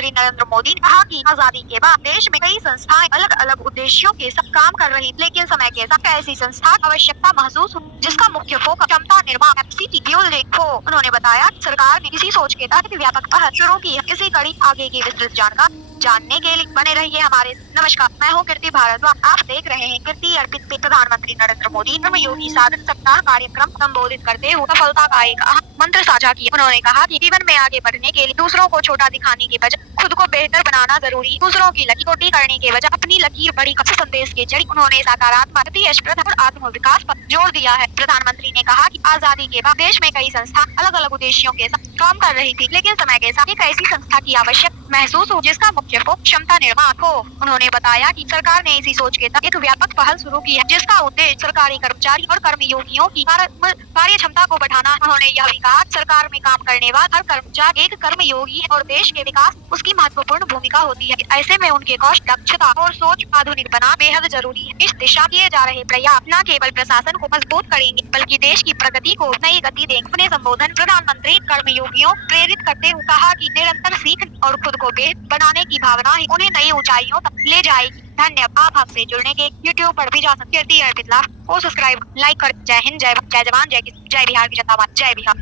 प्रधानमंत्री नरेंद्र मोदी ने कहा कि आजादी के बाद देश में कई संस्थाएं अलग अलग उद्देश्यों के साथ काम कर रही, लेकिन समय के साथ ऐसी संस्था की आवश्यकता महसूस हुई जिसका मुख्य फोकस क्षमता निर्माण FCT बिल्डिंग हो। उन्होंने बताया कि सरकार ने इसी सोच के तहत व्यापक पहल शुरू की है। इसी कड़ी आगे की विस्तृत जानकारी जानने के लिए बने रहिए हमारे। नमस्कार, मैं हूँ कीर्ति भारद्वाज। आप देख रहे हैं कीर्ति अर्पित पे। प्रधानमंत्री नरेंद्र मोदी कर्मयोगी साधन सप्ताह कार्यक्रम संबोधित करते हुए सफलता का एक अहम मंत्र साझा किया। उन्होंने कहा कि जीवन में आगे बढ़ने के लिए दूसरों को छोटा दिखाने के बजाय खुद को बेहतर बनाना जरूरी। दूसरों की लकीर छोटी करने के बजाय अपनी लकीर बड़ी कर संदेश के जरिए उन्होंने सकारात्मक और आत्म विकास पर जोर दिया है। प्रधानमंत्री ने कहा कि आजादी के बाद देश में कई संस्था अलग अलग उद्देश्यों के साथ काम कर रही थी, लेकिन समय के साथ एक ऐसी संस्था की आवश्यकता महसूस हो जिसका मुख्य फोकस क्षमता निर्माण हो। उन्होंने बताया कि सरकार ने इसी सोच के तहत एक व्यापक पहल शुरू की है जिसका उद्देश्य सरकारी कर्मचारी और कर्मयोगियों की कार्य क्षमता को बढ़ाना। उन्होंने यह भी कहा सरकार में काम करने वाला हर कर्मचारी एक कर्मयोगी है और देश के विकास उसकी महत्वपूर्ण भूमिका होती है। ऐसे में उनके कौशल, दक्षता और सोच आधुनिक बना बेहद जरूरी है। इस दिशा किए जा रहे प्रयास न केवल प्रशासन को मजबूत करेंगे बल्कि देश की प्रगति को नई गति देंगे। अपने संबोधन प्रधानमंत्री कर्मयोगियों प्रेरित करते हुए कहा कि निरंतर सीखने और खुद को बेहतर बनाने की भावना ही उन्हें नई ऊंचाइयों तक ले जाएगी। धन्यवाद। आप हमसे जुड़ने के YouTube पर भी जा सकते हैं। कीर्ति अर्पित को सब्सक्राइब, लाइक कर। जय हिंद, जय जवान, जय किसान, जय बिहार की जनता, जय बिहार।